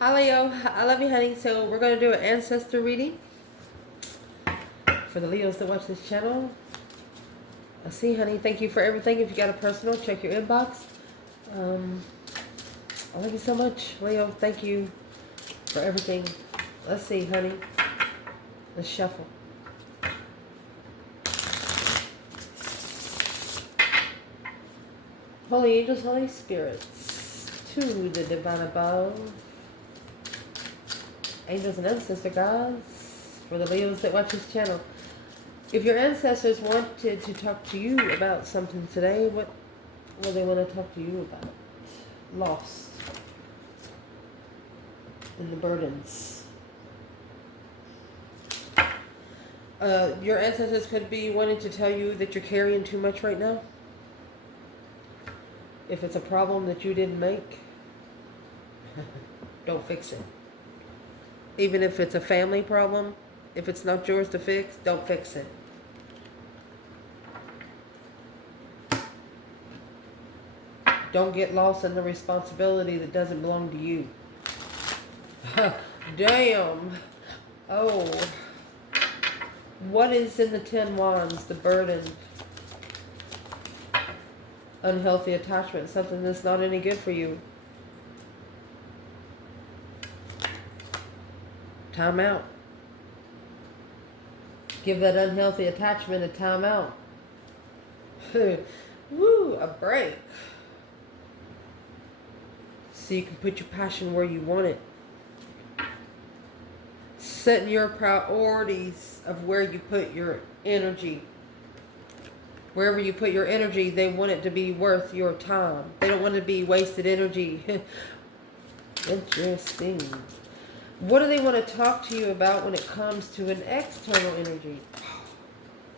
Hi Leo, I love you honey. So we're going to do an ancestor reading for the Leos that watch this channel. I see honey, thank you for everything. If you got a personal, check your inbox. I love you so much Leo, thank you for everything. Let's see honey, let's shuffle. Holy angels, Holy spirits, to the divine above, angels and ancestor gods, for the Leos that watch this channel. If your ancestors wanted to talk to you about something today, what will they want to talk to you about? Lost and the burdens. Your ancestors could be wanting to tell you that you're carrying too much right now. If it's a problem that you didn't make, don't fix it. Even if it's a family problem, if it's not yours to fix, don't fix it. Don't get lost in the responsibility that doesn't belong to you. Damn. Oh. What is in the 10 wands? The burden. Unhealthy attachment. Something that's not any good for you. Time out. Give that unhealthy attachment a time out. Woo, a break. So you can put your passion where you want it. Setting your priorities of where you put your energy. Wherever you put your energy, they want it to be worth your time. They don't want it to be wasted energy. Interesting. What do they want to talk to you about when it comes to an external energy?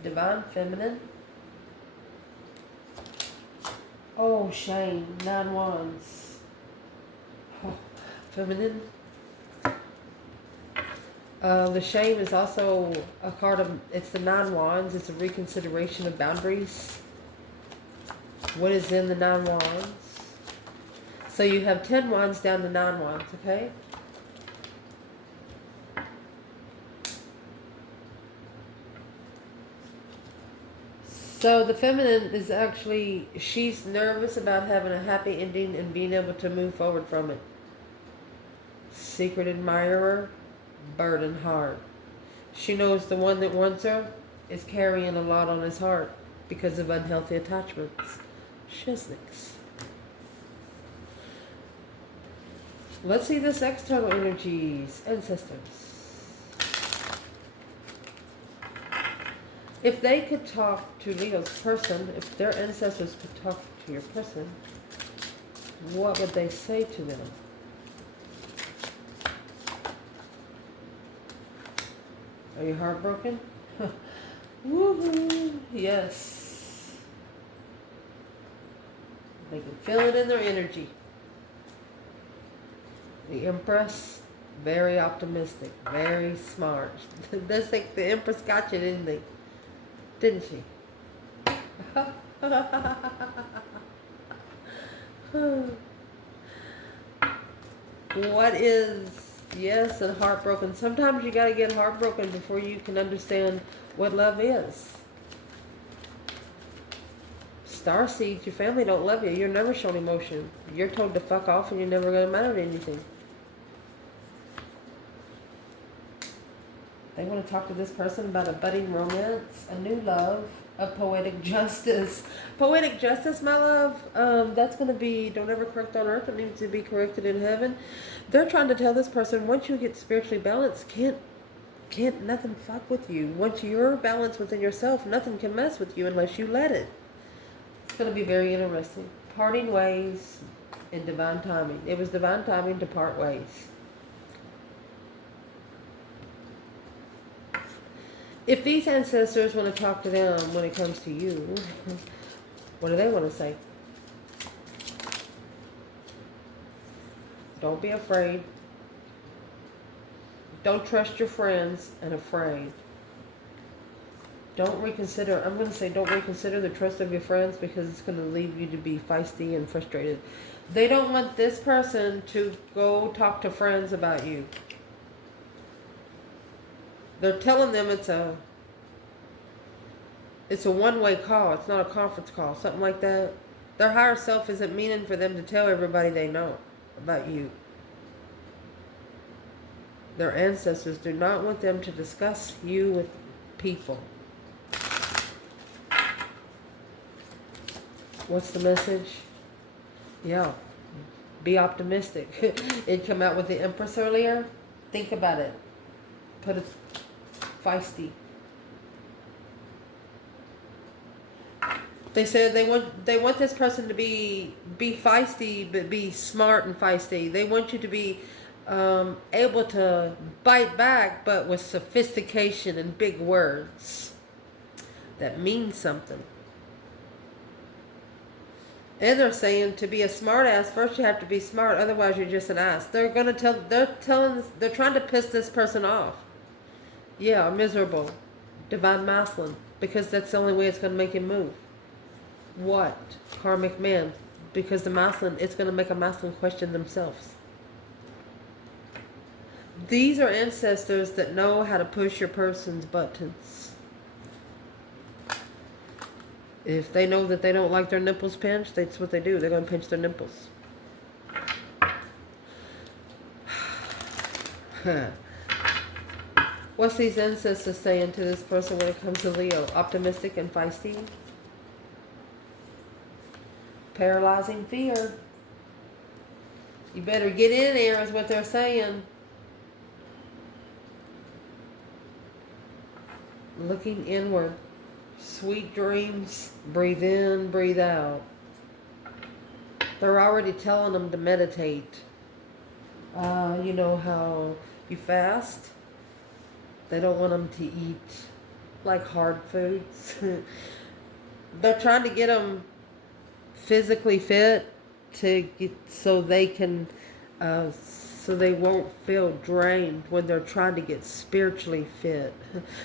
Divine feminine. Oh, shame. 9 wands. Oh, feminine. The shame is also a card of, it's the 9 wands. It's a reconsideration of boundaries. What is in the 9 wands? So you have 10 wands down to 9 wands, okay? So the feminine is actually, she's nervous about having a happy ending and being able to move forward from it. Secret admirer, burden heart. She knows the one that wants her is carrying a lot on his heart because of unhealthy attachments. Shizniks. Let's see this external energies. Ancestors. If they could talk to Leo's person, if their ancestors could talk to your person, what would they say to them? Are you heartbroken? Woohoo! Yes. They can feel it in their energy. The Empress, very optimistic, very smart. They think the Empress got you, didn't they? Didn't she? What is, yes, and heartbroken. Sometimes you got to get heartbroken before you can understand what love is. Starseeds, your family don't love you. You're never shown emotion. You're told to fuck off and you're never going to matter to anything. They want to talk to this person about a budding romance, a new love, a poetic justice. Poetic justice, my love, that's going to be, don't ever correct on earth. It needs to be corrected in heaven. They're trying to tell this person, once you get spiritually balanced, can't nothing fuck with you. Once you're balanced within yourself, nothing can mess with you unless you let it. It's going to be very interesting. Parting ways in divine timing. It was divine timing to part ways. If these ancestors want to talk to them when it comes to you, what do they want to say? Don't be afraid. Don't trust your friends and afraid. Don't reconsider. I'm going to say don't reconsider the trust of your friends because it's going to leave you to be feisty and frustrated. They don't want this person to go talk to friends about you. They're telling them it's a one-way call. It's not a conference call. Something like that. Their higher self isn't meaning for them to tell everybody they know about you. Their ancestors do not want them to discuss you with people. What's the message? Yeah. Be optimistic. It came out with the Empress earlier. Think about it. Put it feisty. They said they want this person to be feisty, but be smart and feisty. They want you to be able to bite back, but with sophistication and big words that mean something. And they're saying to be a smart ass, first you have to be smart, otherwise you're just an ass. They're trying to piss this person off. Yeah, miserable. Divine masculine. Because that's the only way it's going to make him move. What? Karmic man. Because the masculine, it's going to make a masculine question themselves. These are ancestors that know how to push your person's buttons. If they know that they don't like their nipples pinched, that's what they do. They're going to pinch their nipples. What's these ancestors saying to this person when it comes to Leo? Optimistic and feisty? Paralyzing fear. You better get in there is what they're saying. Looking inward. Sweet dreams. Breathe in, breathe out. They're already telling them to meditate. You know how you fast? They don't want them to eat like hard foods. They're trying to get them physically fit to get, so they can so they won't feel drained when they're trying to get spiritually fit.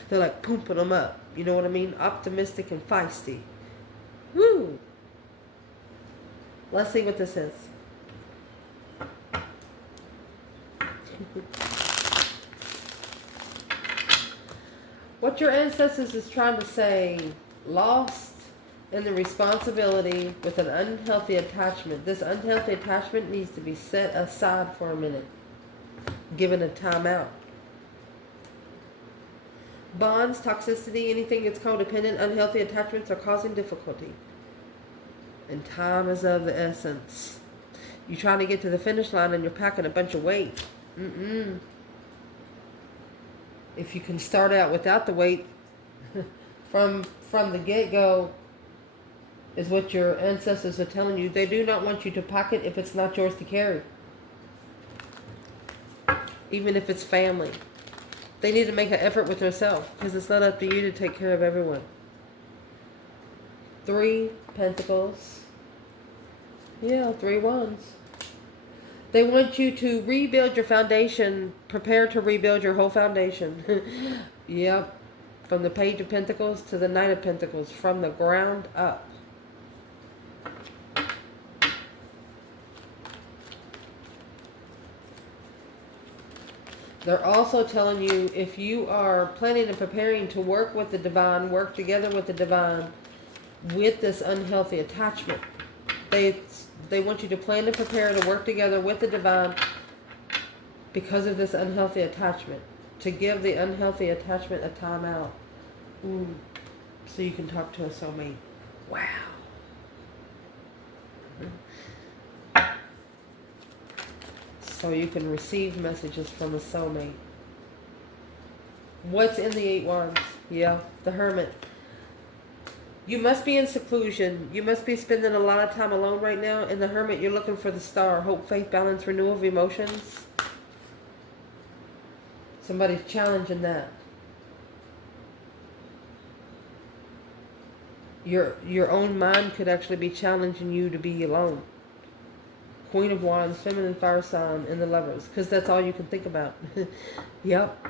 They're like pumping them up, you know what I mean? Optimistic and feisty. Woo! Let's see what this is. What your ancestors is trying to say, lost in the responsibility with an unhealthy attachment. This unhealthy attachment needs to be set aside for a minute. Given a timeout. Bonds, toxicity, anything that's codependent, unhealthy attachments are causing difficulty. And time is of the essence. You're trying to get to the finish line and you're packing a bunch of weight. If you can start out without the weight from the get-go, is what your ancestors are telling you. They do not want you to pack it if it's not yours to carry. Even if it's family. They need to make an effort with themselves because it's not up to you to take care of everyone. 3 Pentacles. Yeah, 3 Wands. They want you to rebuild your foundation. Prepare to rebuild your whole foundation. Yep. From the Page of Pentacles to the Knight of Pentacles. From the ground up. They're also telling you if you are planning and preparing to work with the divine, work together with the divine, with this unhealthy attachment. They want you to plan and prepare to work together with the divine because of this unhealthy attachment. To give the unhealthy attachment a time out. So you can talk to a soulmate. Wow. So you can receive messages from a soulmate. What's in the 8 Wands? Yeah, the Hermit. You must be in seclusion. You must be spending a lot of time alone right now. In the Hermit, you're looking for the star. Hope, faith, balance, renewal of emotions. Somebody's challenging that. Your own mind could actually be challenging you to be alone. Queen of Wands, feminine fire sign, and the Lovers. Because that's all you can think about. Yep.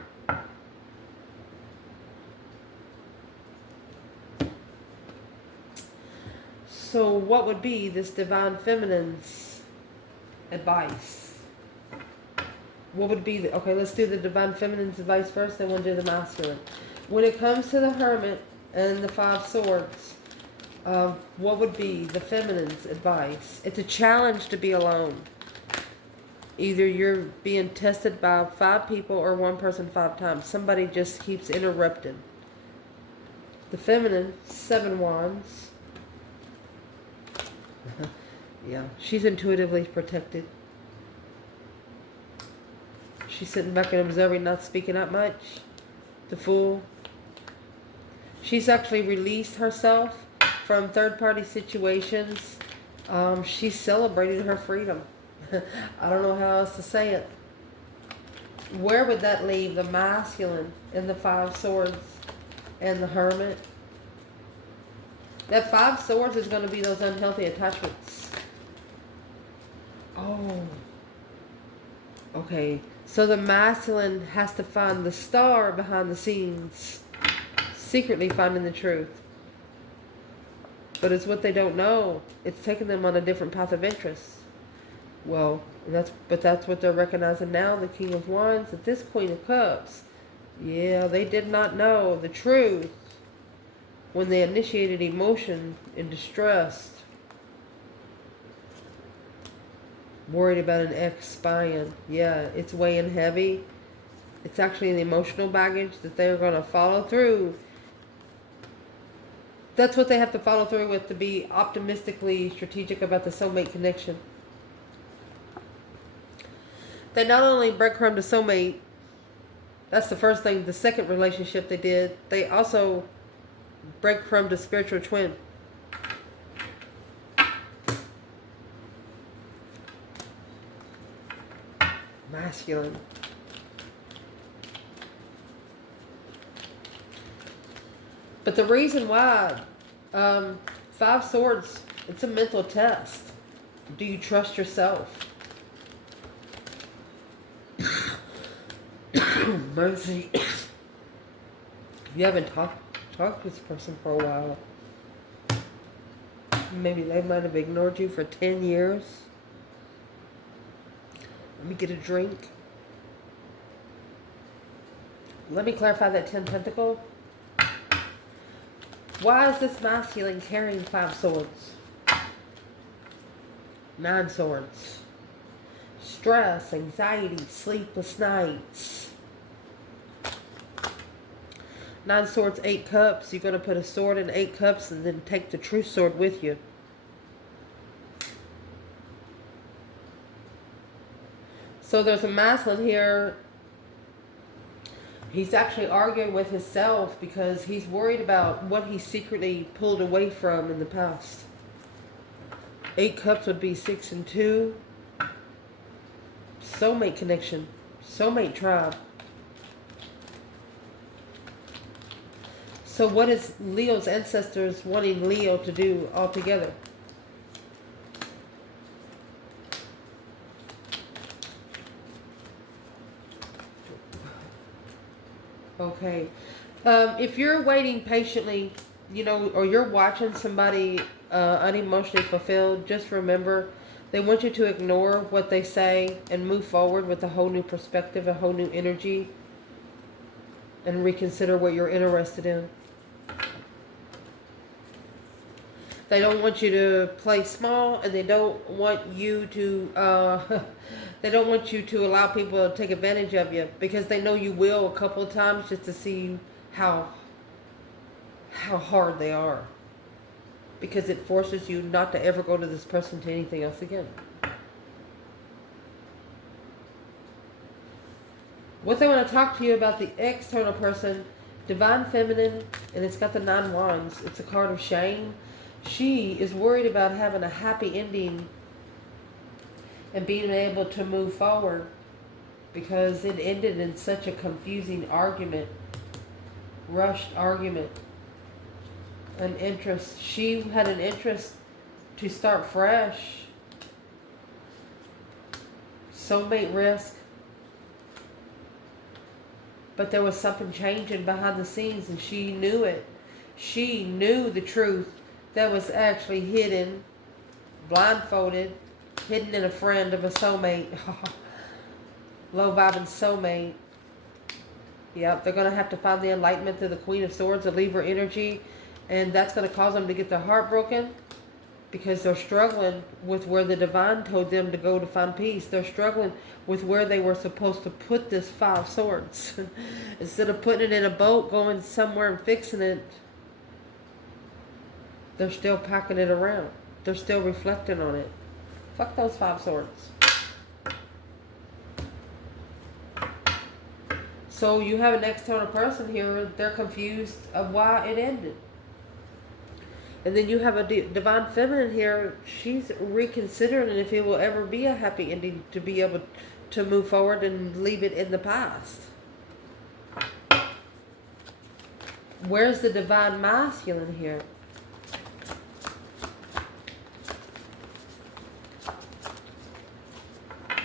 So what would be this divine feminine's advice. What would be the... Okay, let's do the divine feminine's advice first, then we'll do the masculine. When it comes to the hermit and the 5 swords, what would be the feminine's advice? It's a challenge to be alone. Either you're being tested by 5 people or 1 person 5 times. Somebody just keeps interrupting. The feminine, 7 wands. Yeah, she's intuitively protected. She's sitting back and observing, not speaking out much. The Fool. She's actually released herself from third-party situations. She's celebrated her freedom. I don't know how else to say it. Where would that leave the masculine and the 5 swords and the hermit? That 5 swords is going to be those unhealthy attachments. Oh. Okay. So the masculine has to find the star behind the scenes, secretly finding the truth. But it's what they don't know. It's taking them on a different path of interest. Well, that's what they're recognizing now, the King of Wands, that this Queen of Cups, yeah, they did not know the truth when they initiated emotion and distress, worried about an ex spying. Yeah, it's weighing heavy. It's actually an emotional baggage that they're going to follow through. That's what they have to follow through with to be optimistically strategic about the soulmate connection. They not only breadcrumb the soulmate, that's the first thing, the second relationship they did, they also breadcrumbed the spiritual twin. Masculine. But the reason why, 5 swords, it's a mental test. Do you trust yourself? Mercy. You haven't talked to this person for a while. Maybe they might have ignored you for 10 years. Let me get a drink. Let me clarify that 10 pentacle. Why is this masculine carrying 5 swords? 9 swords. Stress, anxiety, sleepless nights. 9 swords, 8 cups. You're going to put a sword in 8 cups and then take the true sword with you. So there's a masculine here. He's actually arguing with himself because he's worried about what he secretly pulled away from in the past. 8 cups would be 6 and 2. Soulmate connection. Soulmate tribe. So what is Leo's ancestors wanting Leo to do altogether? Okay. If you're waiting patiently, you know, or you're watching somebody unemotionally fulfilled, just remember they want you to ignore what they say and move forward with a whole new perspective, a whole new energy, and reconsider what you're interested in. They don't want you to play small, and they don't want you to they don't want you to allow people to take advantage of you, because they know you will a couple of times just to see how hard they are, because it forces you not to ever go to this person to anything else again. What they want to talk to you about the external person, divine feminine, and it's got the 9 wands. It's a card of shame. She is worried about having a happy ending and being able to move forward, because it ended in such a confusing argument, rushed argument. An interest. She had an interest to start fresh. Soulmate risk. But there was something changing behind the scenes, and she knew it. She knew the truth that was actually hidden, blindfolded, hidden in a friend of a soulmate. Low vibing soulmate. Yep, they're going to have to find the enlightenment through the Queen of Swords, the Libra energy. And that's going to cause them to get their heart broken. Because they're struggling with where the divine told them to go to find peace. They're struggling with where they were supposed to put this 5 swords. Instead of putting it in a boat, going somewhere and fixing it, they're still packing it around. They're still reflecting on it. Fuck those 5 swords. So you have an external person here. They're confused of why it ended. And then you have a divine feminine here. She's reconsidering if it will ever be a happy ending, to be able to move forward and leave it in the past. Where's the divine masculine here?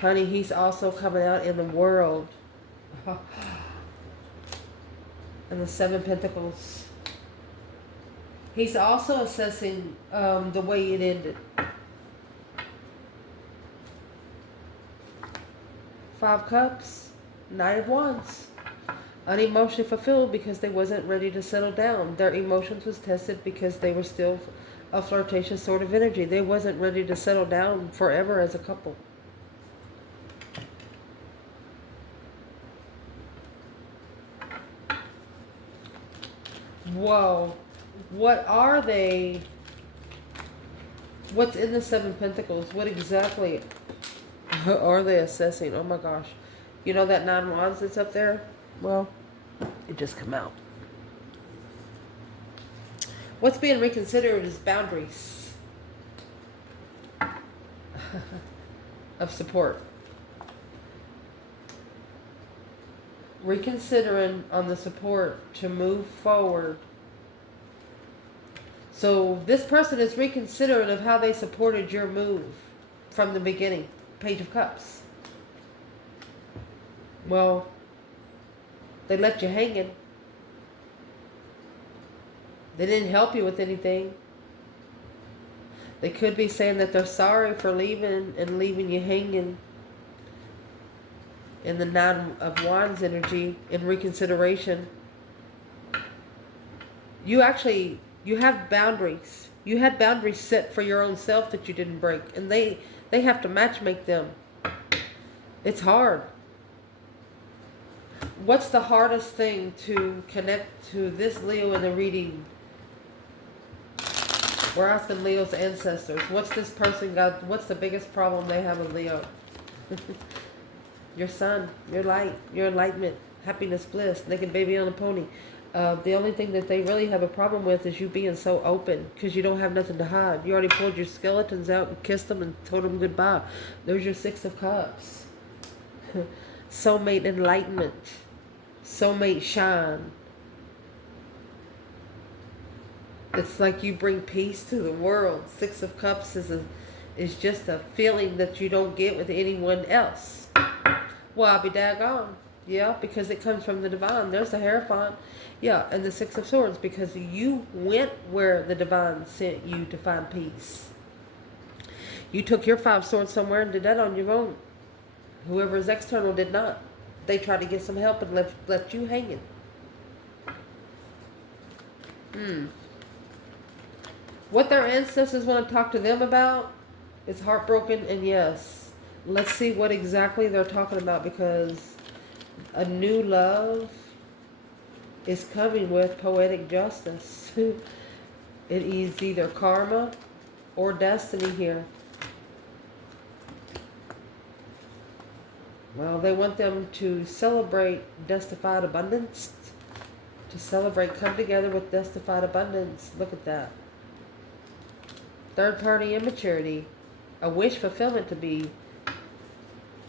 Honey, he's also coming out in the world. And the 7 Pentacles. He's also assessing the way it ended. 5 Cups, Knight of Wands. Unemotionally fulfilled because they wasn't ready to settle down. Their emotions was tested because they were still a flirtatious sort of energy. They wasn't ready to settle down forever as a couple. Whoa. What are they? What's in the 7 Pentacles? What exactly are they assessing? Oh my gosh. You know that 9 Wands that's up there? Well, it just come out. What's being reconsidered is boundaries of support. Reconsidering on the support to move forward. So this person is reconsidering of how they supported your move from the beginning. Page of Cups. Well, they left you hanging. They didn't help you with anything. They could be saying that they're sorry for leaving and leaving you hanging. In the 9 of Wands energy, in reconsideration. You have boundaries. You had boundaries set for your own self that you didn't break. And they have to match make them. It's hard. What's the hardest thing to connect to this Leo in the reading? We're asking Leo's ancestors. What's this person got? What's the biggest problem they have with Leo? Your sun, your light, your enlightenment, happiness, bliss, naked baby on a pony. The only thing that they really have a problem with is you being so open because you don't have nothing to hide. You already pulled your skeletons out and kissed them and told them goodbye. There's your 6 of Cups. Soulmate enlightenment. Soulmate shine. It's like you bring peace to the world. 6 of Cups is just a feeling that you don't get with anyone else. Well, I'll be daggone. Yeah, because it comes from the divine. There's the Hierophant. Yeah, and the 6 of Swords, because you went where the divine sent you to find peace. You took your 5 swords somewhere and did that on your own. Whoever is external did not. They tried to get some help and left you hanging. What their ancestors want to talk to them about is heartbroken, and yes. Let's see what exactly they're talking about, because a new love is coming with poetic justice. It is either karma or destiny here. Well, they want them to celebrate justified abundance. To celebrate, come together with justified abundance. Look at that. Third party immaturity. A wish fulfillment to be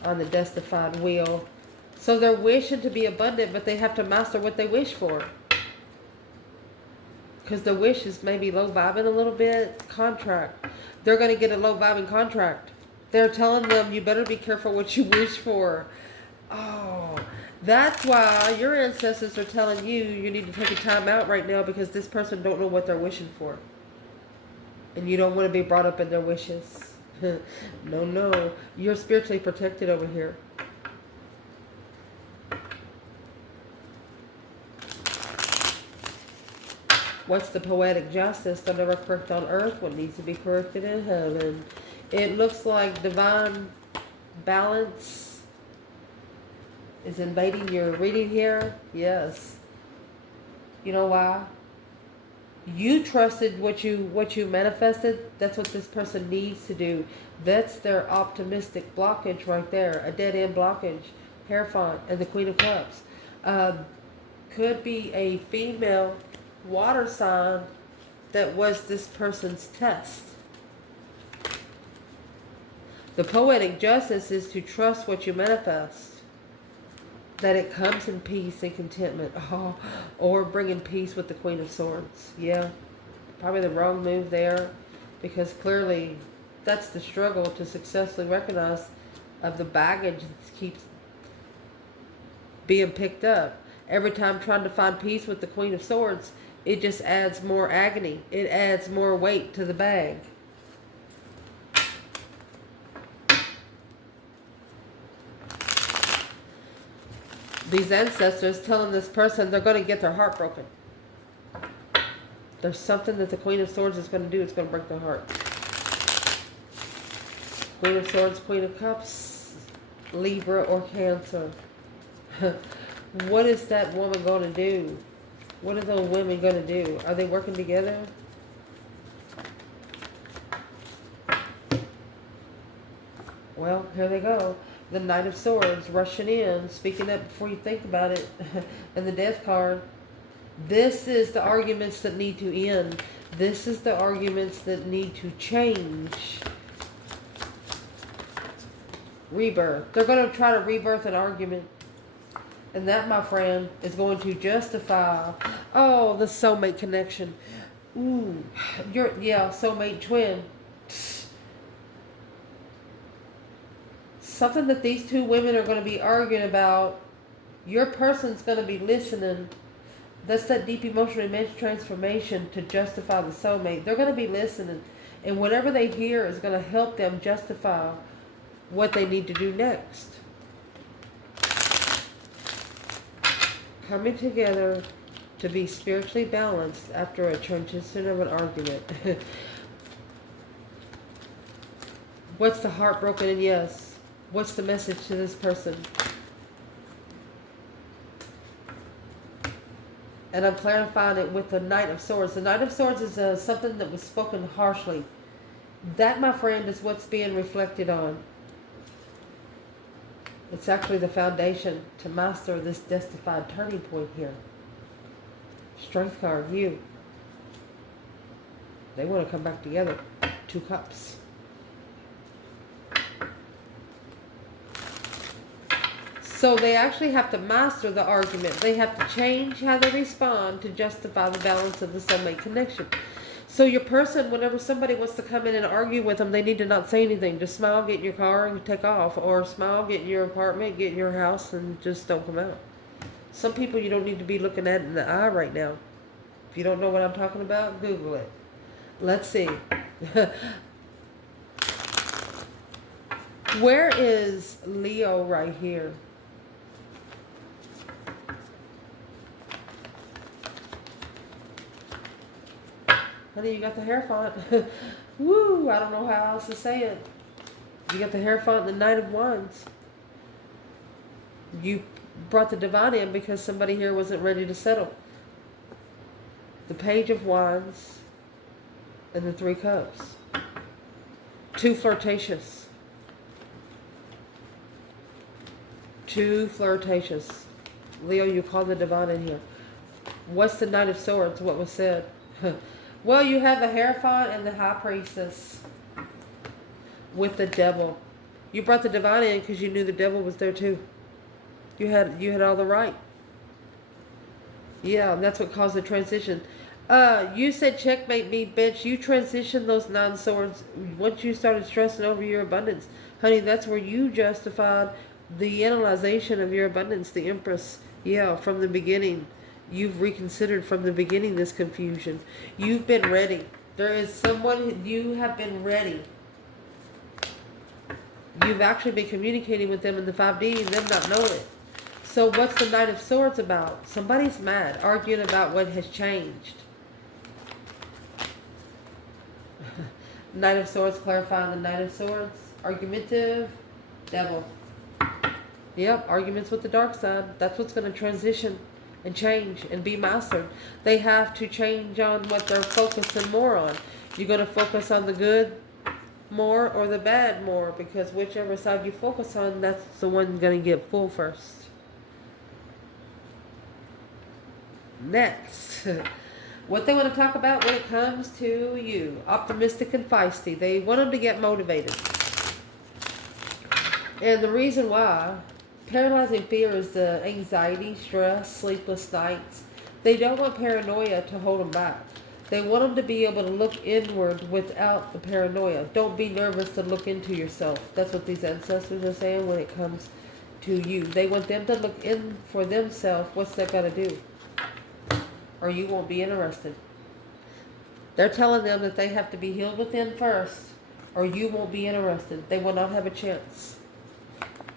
on the justified wheel. So they're wishing to be abundant, but they have to master what they wish for. Because the wish is maybe low vibing a little bit. Contract. They're going to get a low vibing contract. They're telling them, you better be careful what you wish for. Oh, that's why your ancestors are telling you, you need to take a time out right now, because this person don't know what they're wishing for. And you don't want to be brought up in their wishes. No, no. You're spiritually protected over here. What's the poetic justice that never correct on earth? What needs to be corrected in heaven? It looks like divine balance is invading your reading here. Yes. You know why? You trusted what you manifested. That's what this person needs to do. That's their optimistic blockage right there. A dead end blockage. Hierophant and the Queen of Cups. Could be a female water sign that was this person's test. The poetic justice is to trust what you manifest. That it comes in peace and contentment. Oh, or bringing peace with the Queen of Swords. Yeah, probably the wrong move there. Because clearly that's the struggle to successfully recognize of the baggage that keeps being picked up. Every time trying to find peace with the Queen of Swords, it just adds more agony. It adds more weight to the bag. These ancestors telling this person they're going to get their heart broken. There's something that the Queen of Swords is going to do. It's going to break their heart. Queen of Swords, Queen of Cups, Libra or Cancer. What is that woman going to do? What are those women going to do? Are they working together? Well, here they go. The Knight of Swords rushing in, speaking up before you think about it. And the Death card. This is the arguments that need to end. This is the arguments that need to change. Rebirth. They're going to try to rebirth an argument. And that, my friend, is going to justify, oh, the soulmate connection. Ooh, yeah, soulmate twin. Something that these two women are going to be arguing about. Your person's going to be listening. That's that deep emotional immense transformation to justify the soulmate. They're going to be listening. And whatever they hear is going to help them justify what they need to do next. Coming together to be spiritually balanced after a transition of an argument. What's the heart broken and yes? What's the message to this person? And I'm clarifying it with the Knight of Swords. The Knight of Swords is something that was spoken harshly. That, my friend, is what's being reflected on. It's actually the foundation to master this justified turning point here. Strength card, you. They want to come back together. 2 cups. So they actually have to master the argument. They have to change how they respond to justify the balance of the soulmate connection. So your person, whenever somebody wants to come in and argue with them, they need to not say anything. Just smile, get in your car, and take off. Or smile, get in your apartment, get in your house, and just don't come out. Some people you don't need to be looking at in the eye right now. If you don't know what I'm talking about, Google it. Let's see. Where is Leo right here? Honey, you got the Hierophant. Woo, I don't know how else to say it. You got the Hierophant and the Knight of Wands. You brought the Divine in because somebody here wasn't ready to settle. The Page of Wands and the 3 Cups. Too flirtatious. Too flirtatious. Leo, you called the Divine in here. What's the Knight of Swords? What was said? Well, you have the Hierophant and the High Priestess with the Devil. You brought the Divine in because you knew the Devil was there too. You had all the right. Yeah, and that's what caused the transition. You said checkmate me, bitch. You transitioned those 9 swords once you started stressing over your abundance. Honey, that's where you justified the analyzation of your abundance, the Empress. Yeah, from the beginning. You've reconsidered from the beginning this confusion. You've been ready. There is someone, you have been ready You've actually been communicating with them in the 5D and them not knowing it. So what's the Knight of Swords about? Somebody's mad, arguing about what has changed. Knight of Swords, clarifying the Knight of Swords. Argumentative, devil. Yep, arguments with the dark side. That's what's going to transition and change and be mastered. They have to change on what they're focusing more on. You're going to focus on the good more or the bad more, because whichever side you focus on, that's the one going to get full first. Next, what they want to talk about when it comes to you. Optimistic and feisty. They want them to get motivated. And the reason why, paralyzing fear is the anxiety, stress, sleepless nights. They don't want paranoia to hold them back. They want them to be able to look inward without the paranoia. Don't be nervous to look into yourself. That's what these ancestors are saying when it comes to you. They want them to look in for themselves. What's that got to do? Or you won't be interested. They're telling them that they have to be healed within first, or you won't be interested. They will not have a chance.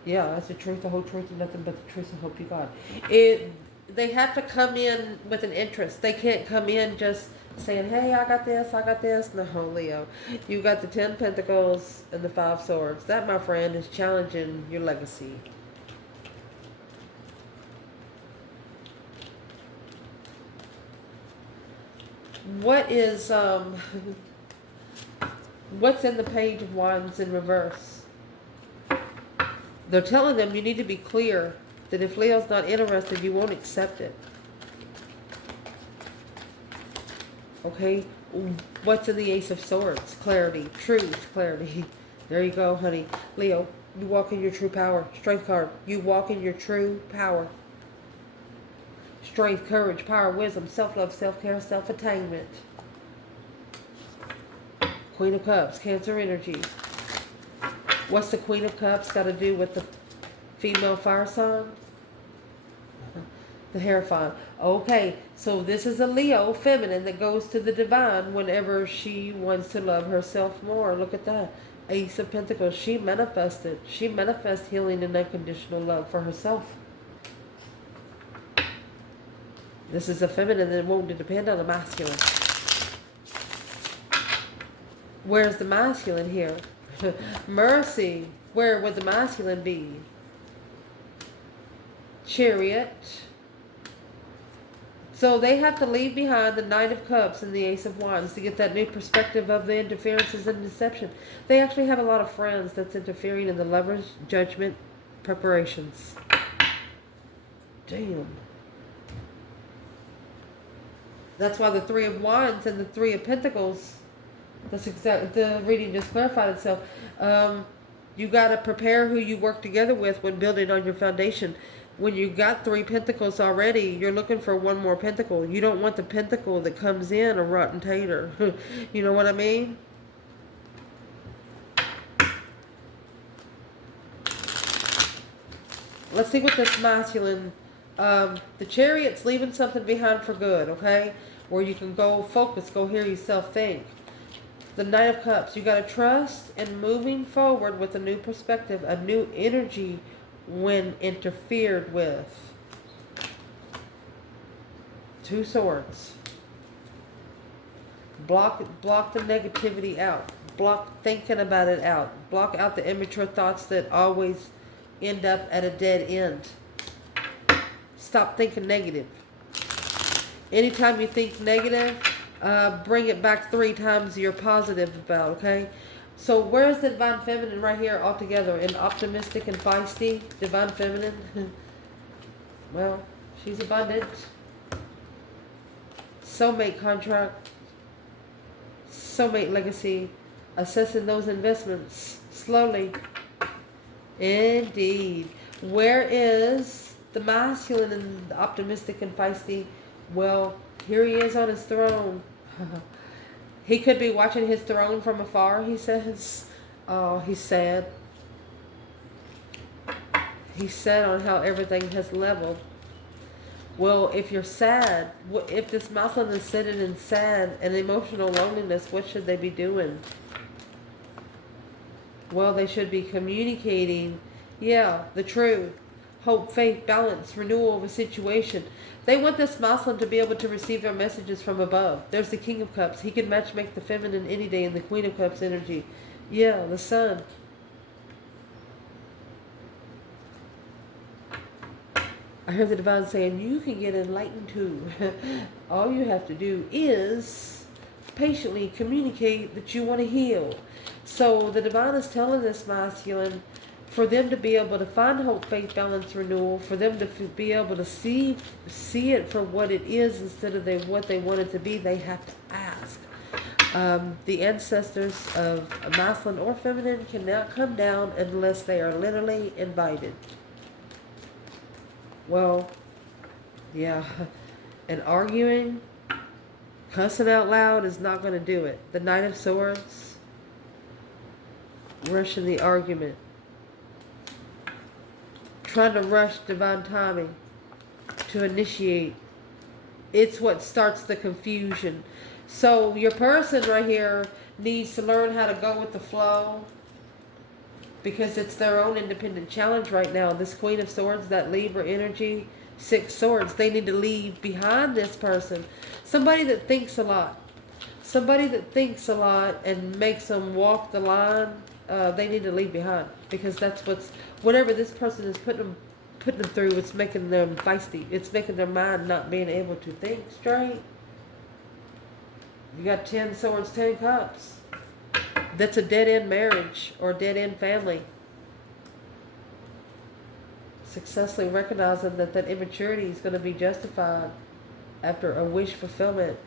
Yeah, that's the truth, the whole truth, and nothing but the truth, so help you God. They have to come in with an interest. They can't come in just saying, hey, I got this, I got this. No, Leo. You got the 10 Pentacles and the 5 Swords. That, my friend, is challenging your legacy. What is, what's in the Page of Wands in reverse? They're telling them you need to be clear that if Leo's not interested, you won't accept it. Okay? What's in the Ace of Swords? Clarity. Truth. Clarity. There you go, honey. Leo, you walk in your true power. Strength card. You walk in your true power. Strength, courage, power, wisdom, self-love, self-care, self-attainment. Queen of Cups, Cancer energy. What's the Queen of Cups got to do with the female fire sign? The Hierophant. Okay, so this is a Leo feminine that goes to the divine whenever she wants to love herself more. Look at that. Ace of Pentacles. She manifested. She manifests healing and unconditional love for herself. This is a feminine that won't depend on the masculine. Where's the masculine here? Mercy. Where would the masculine be? Chariot. So they have to leave behind the Knight of Cups and the Ace of Wands to get that new perspective of the interferences and deception. They actually have a lot of friends that's interfering in the Lover's judgment preparations. Damn. That's why the Three of Wands and the Three of Pentacles, that's exactly, the reading just clarified itself. You got to prepare who you work together with when building on your foundation. When you got 3 Pentacles already, you're looking for one more Pentacle. You don't want the Pentacle that comes in a rotten tater. You know what I mean? Let's see what this masculine... the Chariot's leaving something behind for good, okay? Where you can go focus, go hear yourself think. The Knight of Cups, you got to trust in moving forward with a new perspective, a new energy when interfered with. 2 Swords. Block the negativity out. Block thinking about it out. Block out the immature thoughts that always end up at a dead end. Stop thinking negative. Anytime you think negative, bring it back 3 times you're positive about, okay? So where's the Divine Feminine right here all together? In optimistic and feisty, Divine Feminine. Well, she's abundant. Soulmate contract. Soulmate legacy. Assessing those investments slowly. Indeed. Where is the masculine and the optimistic and feisty? Well, here he is on his throne. He could be watching his throne from afar, he says. Oh, he's sad. He's sad on how everything has leveled. Well, if you're sad, if this masculine is sitting in sad and emotional loneliness, what should they be doing? Well, they should be communicating, yeah, the truth, hope, faith, balance, renewal of a situation. They want this Muslim to be able to receive their messages from above. There's the King of Cups. He can match make the feminine any day in the Queen of Cups energy. Yeah, the Sun. I heard the divine saying, you can get enlightened too. All you have to do is patiently communicate that you want to heal. So the divine is telling this masculine for them to be able to find hope, faith, balance, renewal, for them to be able to see it for what it is instead of what they want it to be, they have to ask. The ancestors of masculine or feminine cannot come down unless they are literally invited. Well, yeah, and arguing, cussing out loud is not going to do it. The Knight of Swords, rushing the argument, trying to rush divine timing to initiate. It's what starts the confusion. So your person right here needs to learn how to go with the flow, because it's their own independent challenge right now. This Queen of Swords, that Libra energy, 6 swords, they need to leave behind this person. Somebody that thinks a lot. Somebody that thinks a lot and makes them walk the line, they need to leave behind. Because that's whatever this person is putting them through, it's making them feisty. It's making their mind not being able to think straight. You got 10 swords, 10 cups. That's a dead-end marriage or dead-end family. Successfully recognizing that immaturity is going to be justified after a wish fulfillment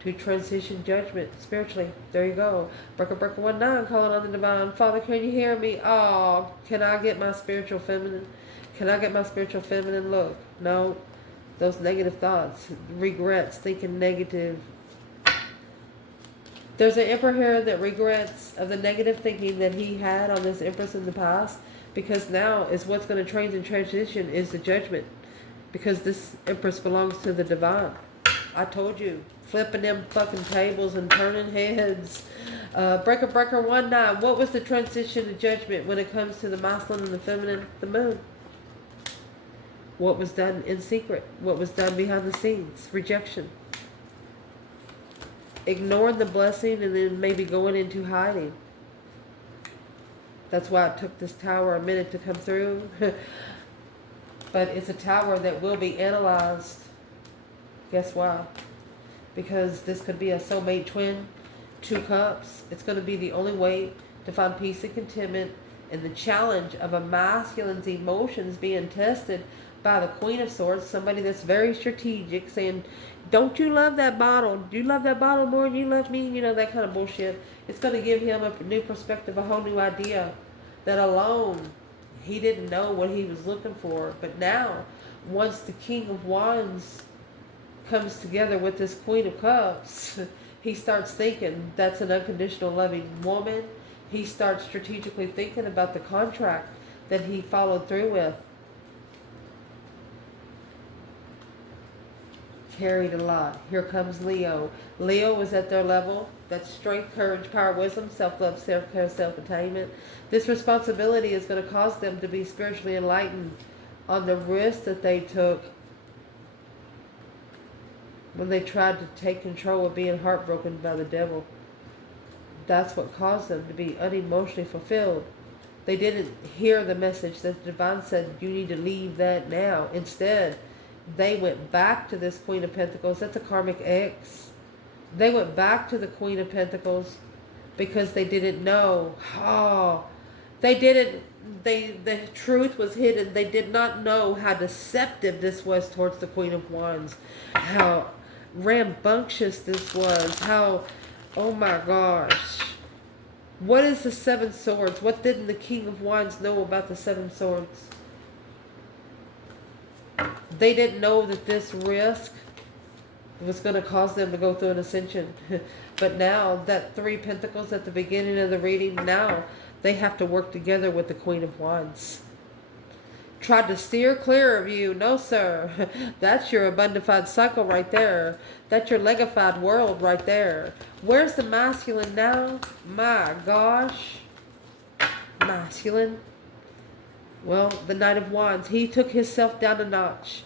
to transition judgment spiritually. There you go. Breaker 19, calling on the divine. Father, can you hear me? Oh, can I get my spiritual feminine? Can I get my spiritual feminine look? No. Those negative thoughts, regrets, thinking negative. There's an emperor here that regrets of the negative thinking that he had on this empress in the past, because now is what's going to change and transition is the judgment, because this empress belongs to the divine. I told you, flipping them fucking tables and turning heads. Breaker 19, what was the transition to judgment when it comes to the masculine and the feminine? The moon. What was done in secret? What was done behind the scenes? Rejection. Ignoring the blessing and then maybe going into hiding. That's why it took this tower a minute to come through. But it's a tower that will be analyzed. Guess why? Because this could be a soulmate twin, 2 cups. It's going to be the only way to find peace and contentment, and the challenge of a masculine's emotions being tested by the Queen of Swords, somebody that's very strategic, saying, don't you love that bottle? Do you love that bottle more than you love me? You know, that kind of bullshit. It's going to give him a new perspective, a whole new idea. That alone, he didn't know what he was looking for. But now, once the King of Wands comes together with this Queen of Cups, he starts thinking that's an unconditional loving woman. He starts strategically thinking about the contract that he followed through with. Carried a lot. Here comes Leo. Leo is at their level. That's strength, courage, power, wisdom, self-love, self-care, self-attainment. This responsibility is going to cause them to be spiritually enlightened on the risk that they took when they tried to take control of being heartbroken by the devil. That's what caused them to be unemotionally fulfilled. They didn't hear the message that the divine said, you need to leave that now. Instead, they went back to this Queen of Pentacles. That's a karmic ex. They went back to the Queen of Pentacles because they didn't know. The truth was hidden. They did not know how deceptive this was towards the Queen of Wands. How rambunctious this was. How, oh my gosh. What is the 7 swords? What didn't the King of Wands know about the 7 swords? They didn't know that this risk was going to cause them to go through an ascension. But now, that 3 pentacles at the beginning of the reading, now they have to work together with the Queen of Wands. Tried to steer clear of you. No, sir. That's your abundified cycle right there. That's your legified world right there. Where's the masculine now? My gosh. masculine? Well, the Knight of Wands, he took himself down a notch.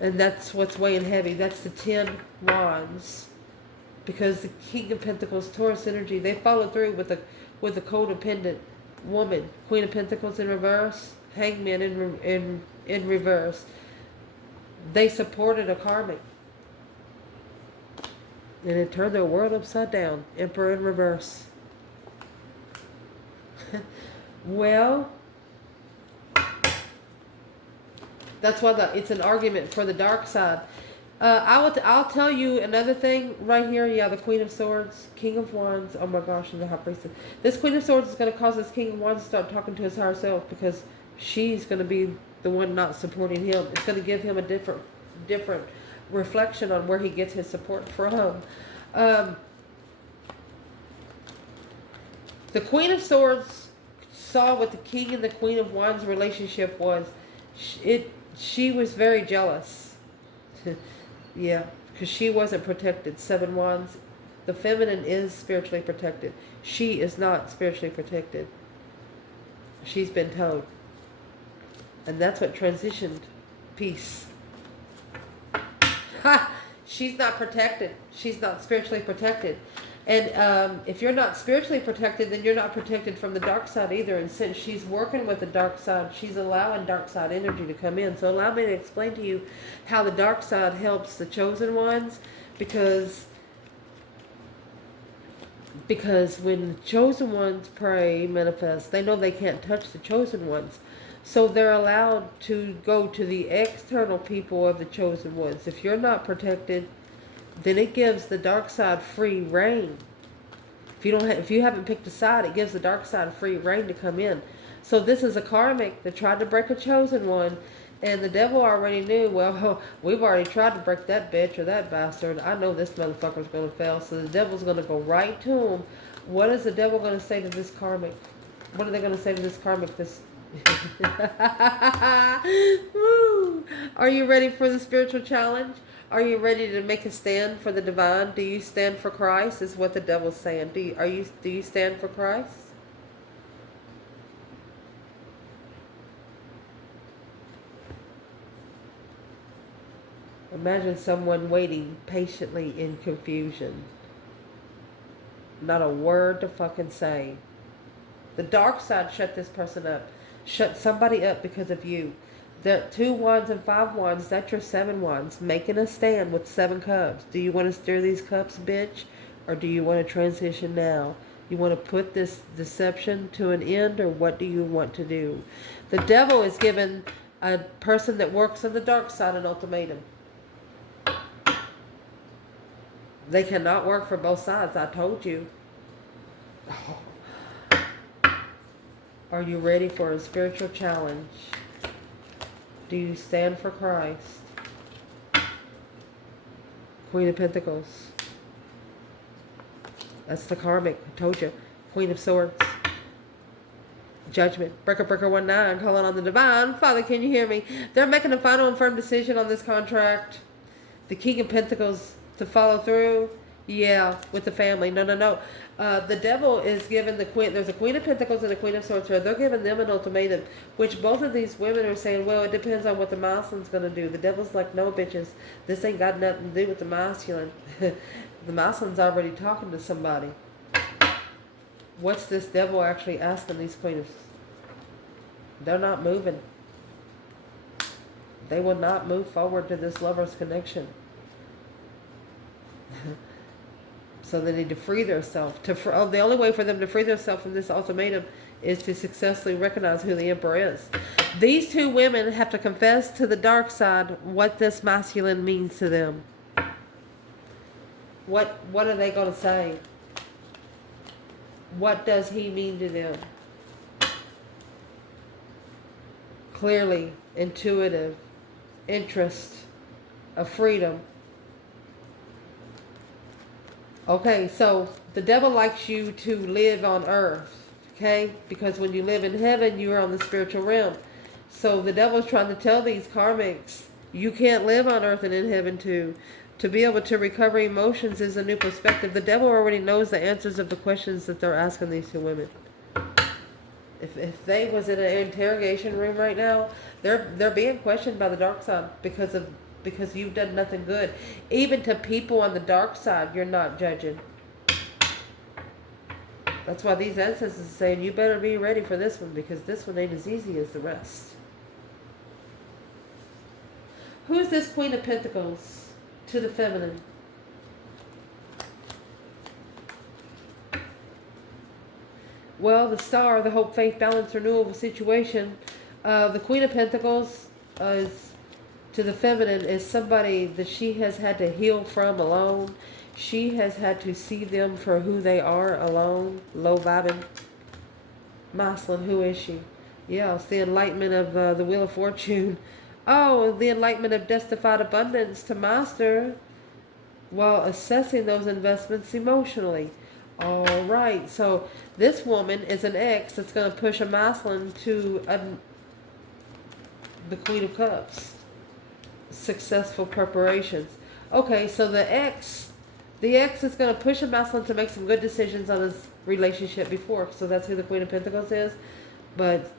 And that's what's weighing heavy. That's the 10 Wands. Because the King of Pentacles, Taurus energy, they follow through with a codependent woman. Queen of Pentacles in reverse, Hangman in reverse. They supported a karmic. And it turned their world upside down. Emperor in reverse. Well, that's why it's an argument for the dark side. I'll tell you another thing right here. Yeah, the Queen of Swords, King of Wands. Oh my gosh, and the High Priestess. This Queen of Swords is going to cause this King of Wands to start talking to his higher self, because she's going to be the one not supporting him. It's going to give him a different reflection on where he gets his support from. The Queen of Swords saw what the King and the Queen of Wands relationship was. She was very jealous. Yeah, because she wasn't protected. 7 Wands. The feminine is spiritually protected. She is not spiritually protected. She's been told. And that's what transitioned peace. Ha! She's not protected. She's not spiritually protected. And if you're not spiritually protected, then you're not protected from the dark side either. And since she's working with the dark side, she's allowing dark side energy to come in. So allow me to explain to you how the dark side helps the chosen ones. Because when the chosen ones pray, manifest, they know they can't touch the chosen ones. So they're allowed to go to the external people of the chosen ones. If you're not protected, then it gives the dark side free reign. If you haven't picked a side, it gives the dark side free reign to come in. So this is a karmic that tried to break a chosen one, and the devil already knew, well, we've already tried to break that bitch or that bastard. I know this motherfucker's going to fail. So the devil's going to go right to him. What is the devil going to say to this karmic? What are they going to say to this karmic? Woo. Are you ready for the spiritual challenge? Are you ready to make a stand for the divine? Do you stand for Christ? Is what the devil's saying. Do you stand for Christ? Imagine someone waiting patiently in confusion. Not a word to fucking say. The dark side shut this person up. Shut somebody up because of you. The 2 Wands and 5 Wands, that's your 7 Wands. Making a stand with 7 cups. Do you want to stir these cups, bitch? Or do you want to transition now? You want to put this deception to an end, or what do you want to do? The devil is giving a person that works on the dark side an ultimatum. They cannot work for both sides, I told you. Are you ready for a spiritual challenge? Do you stand for Christ? Queen of Pentacles. That's the karmic. I told you. Queen of Swords. Judgment. Breaker 19. Calling on the divine. Father, can you hear me? They're making a final and firm decision on this contract. The King of Pentacles to follow through. Yeah, with the family. No. The devil is giving the queen, there's a Queen of Pentacles and a Queen of Swords here. They're giving them an ultimatum, which both of these women are saying, well, it depends on what the masculine's going to do. The devil's like, no, bitches, this ain't got nothing to do with the masculine. The masculine's already talking to somebody. What's this devil actually asking these queens? They're not moving. They will not move forward to this lover's connection. So they need to free themselves. The only way for them to free themselves from this ultimatum is to successfully recognize who the emperor is. These 2 women have to confess to the dark side what this masculine means to them. What are they going to say? What does he mean to them? Clearly, intuitive, interest, of freedom. Okay, so the devil likes you to live on earth, okay? Because when you live in heaven, you are on the spiritual realm. So the devil's trying to tell these karmics, you can't live on earth and in heaven too. To be able to recover emotions is a new perspective. The devil already knows the answers of the questions that they're asking these 2 women. If they was in an interrogation room right now, they're being questioned by the dark side because you've done nothing good. Even to people on the dark side, you're not judging. That's why these ancestors are saying you better be ready for this one, because this one ain't as easy as the rest. Who is this Queen of Pentacles to the feminine? Well, the star, the hope, faith, balance, renewable situation. The Queen of Pentacles is to the feminine is somebody that she has had to heal from alone. She has had to see them for who they are alone. Low vibing. Maslin, who is she? Yeah, it's the enlightenment of the Wheel of Fortune. Oh, the enlightenment of justified abundance to master while assessing those investments emotionally. All right, so this woman is an ex that's going to push a masculine to the Queen of Cups. Successful preparations. Okay, so the ex is going to push a masculine to make some good decisions on his relationship before. So that's who the Queen of Pentacles is. But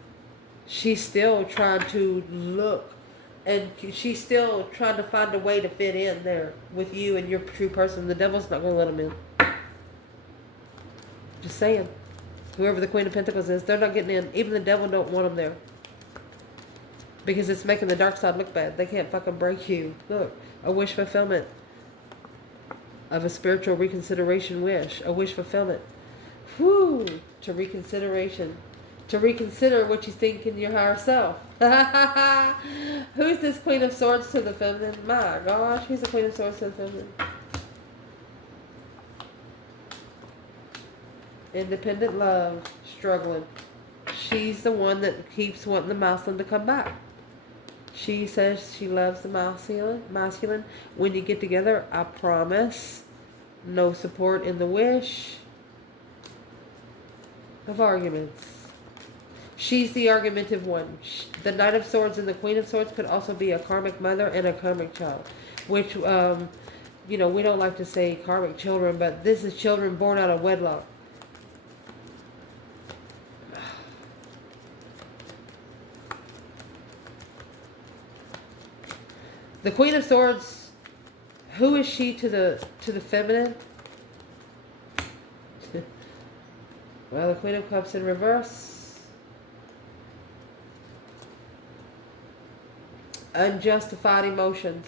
she's still trying to look, and she's still trying to find a way to fit in there with you and your true person. The devil's not going to let him in. Just saying. Whoever the Queen of Pentacles is, they're not getting in. Even the devil don't want them there. Because it's making the dark side look bad. They can't fucking break you. Look, a wish fulfillment of a spiritual reconsideration wish. A wish fulfillment. Whew. To reconsideration. To reconsider what you think in your higher self. Who's this Queen of Swords to the feminine? My gosh, who's the Queen of Swords to the feminine? Independent love, struggling. She's the one that keeps wanting the masculine to come back. She says she loves the masculine. When you get together, I promise, no support in the wish of arguments. She's the argumentative one. The Knight of Swords and the Queen of Swords could also be a karmic mother and a karmic child, which, you know, we don't like to say karmic children, but this is children born out of wedlock. The Queen of Swords, who is she to the feminine? Well, the Queen of Cups in reverse. Unjustified emotions.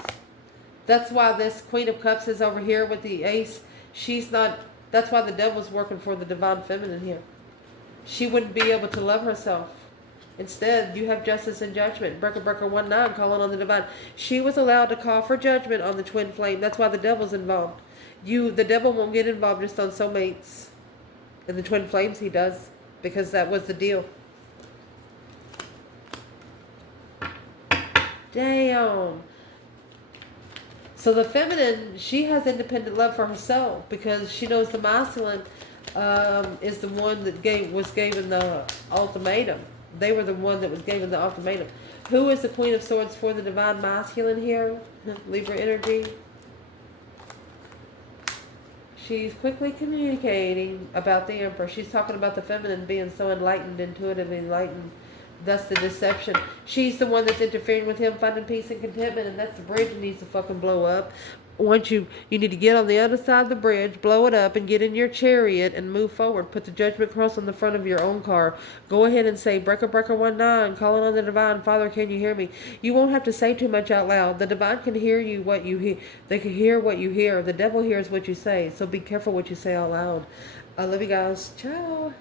That's why this Queen of Cups is over here with the Ace. She's not, that's why the devil's working for the divine feminine here. She wouldn't be able to love herself. Instead, you have justice and judgment. Breaker 19 calling on the divine. She was allowed to call for judgment on the twin flame. That's why the devil's involved. The devil won't get involved just on soulmates. And the twin flames he does, because that was the deal. Damn. So the feminine, she has independent love for herself because she knows the masculine is the one that was given the ultimatum. They were the one that was given the ultimatum. Who is the Queen of Swords for the divine masculine here? Libra energy. She's quickly communicating about the Emperor. She's talking about the feminine being so enlightened, intuitive, enlightened. That's the deception. She's the one that's interfering with him, finding peace and contentment, and that's the bridge that needs to fucking blow up. Once you need to get on the other side of the bridge, blow it up, and get in your chariot and move forward. Put the judgment cross on the front of your own car. Go ahead and say, Breaker 19, calling on the divine. Father, can you hear me? You won't have to say too much out loud. The divine can hear you what you hear. They can hear what you hear. The devil hears what you say. So be careful what you say out loud. I love you guys. Ciao.